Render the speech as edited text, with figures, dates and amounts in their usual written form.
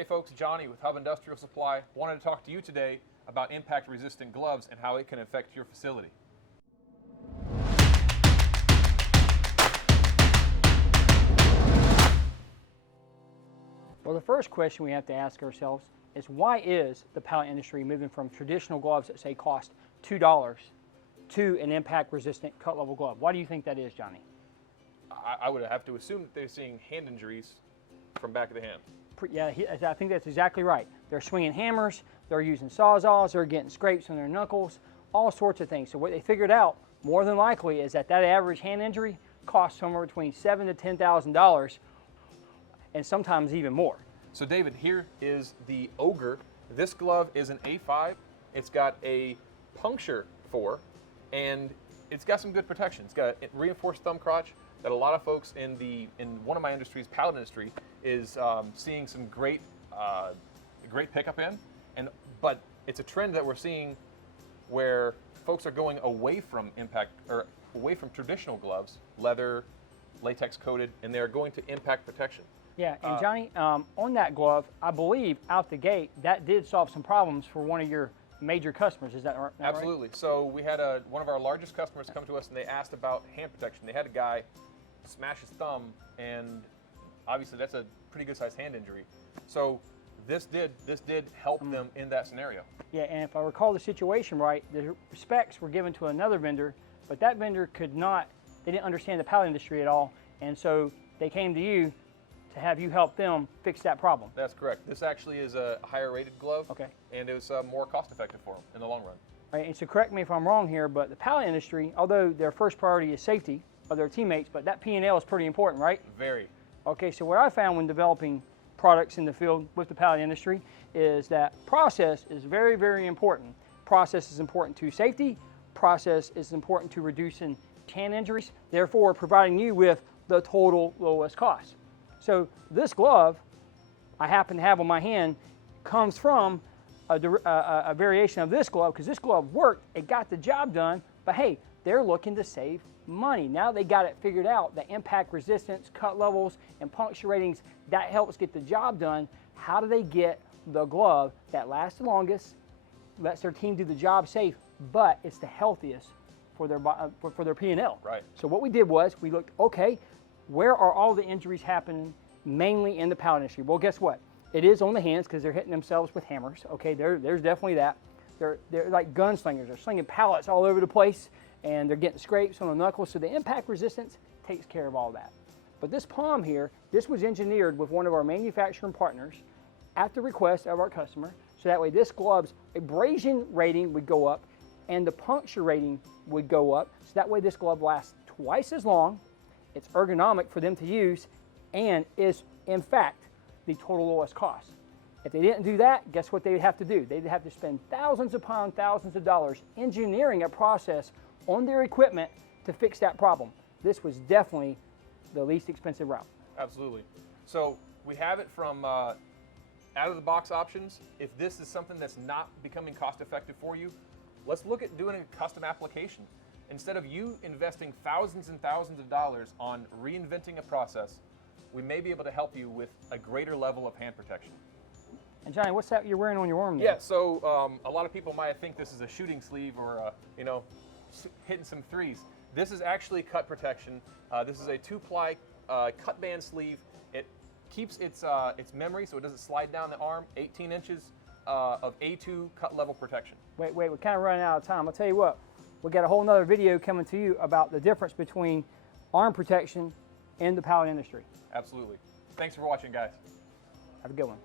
Hey folks, Johnny with Hub Industrial Supply. Wanted to talk to you today about impact-resistant gloves and how it can affect your facility. Well, the first question we have to ask ourselves is why is the pallet industry moving from traditional gloves that say cost $2 to an impact-resistant cut-level glove? Why do you think that is, Johnny? I would have to assume that they're seeing hand injuries from back of the hand. Yeah, I think that's exactly right. They're swinging hammers, they're using sawzalls, they're getting scrapes on their knuckles, all sorts of things. So what they figured out, more than likely, is that average hand injury costs somewhere between $7,000 to $10,000, and sometimes even more. So David, here is the Ogre. This glove is an A5. It's got a puncture for, and it's got some good protection. It's got a reinforced thumb crotch that a lot of folks in one of my industries, pallet industry, is seeing some great pickup in. But it's a trend that we're seeing where folks are going away from traditional gloves, leather, latex coated, and they're going to impact protection. Yeah, and Johnny, on that glove, I believe out the gate, that did solve some problems for one of your major customers. Is that right? Absolutely. So we had one of our largest customers come to us and they asked about hand protection. They had a guy smash his thumb, and obviously that's a pretty good sized hand injury. So this did help them in that scenario. Yeah, and if I recall the situation right, the specs were given to another vendor, but that vendor they didn't understand the pallet industry at all, and so they came to you to have you help them fix that problem. That's correct. This actually is a higher rated glove, okay, and it was more cost effective for them in the long run. All right, and so correct me if I'm wrong here, but the pallet industry, although their first priority is safety of their teammates, but that P&L is pretty important, right? Very. Okay, so what I found when developing products in the field with the pallet industry is that process is very, very important. Process is important to safety. Process is important to reducing hand injuries, therefore providing you with the total lowest cost. So this glove I happen to have on my hand comes from a variation of this glove, because this glove worked, it got the job done, but hey, they're looking to save money. Now they got it figured out, the impact resistance, cut levels, and puncture ratings, that helps get the job done. How do they get the glove that lasts the longest, lets their team do the job safe, but it's the healthiest for their P&L? Right. So what we did was we looked, okay, where are all the injuries happening mainly in the pallet industry? Well, guess what? It is on the hands because they're hitting themselves with hammers. Okay, there's definitely that. They're like gunslingers. They're slinging pallets all over the place, and they're getting scrapes on the knuckles. So the impact resistance takes care of all that. But this palm here, this was engineered with one of our manufacturing partners at the request of our customer. So that way this glove's abrasion rating would go up and the puncture rating would go up. So that way this glove lasts twice as long. It's ergonomic for them to use and is, in fact, the total lowest cost. If they didn't do that, guess what they would have to do? They'd have to spend thousands upon thousands of dollars engineering a process on their equipment to fix that problem. This was definitely the least expensive route. Absolutely. So we have it from out-of-the-box options. If this is something that's not becoming cost-effective for you, let's look at doing a custom application. Instead of you investing thousands and thousands of dollars on reinventing a process, we may be able to help you with a greater level of hand protection. And Johnny, what's that you're wearing on your arm there? Yeah, so a lot of people might think this is a shooting sleeve or hitting some threes. This is actually cut protection. This is a 2-ply cut band sleeve. It keeps its memory so it doesn't slide down the arm. 18 inches of A2 cut level protection. Wait, we're kind of running out of time. I'll tell you what, we got a whole nother video coming to you about the difference between arm protection and the pallet industry. Absolutely. Thanks for watching, guys. Have a good one.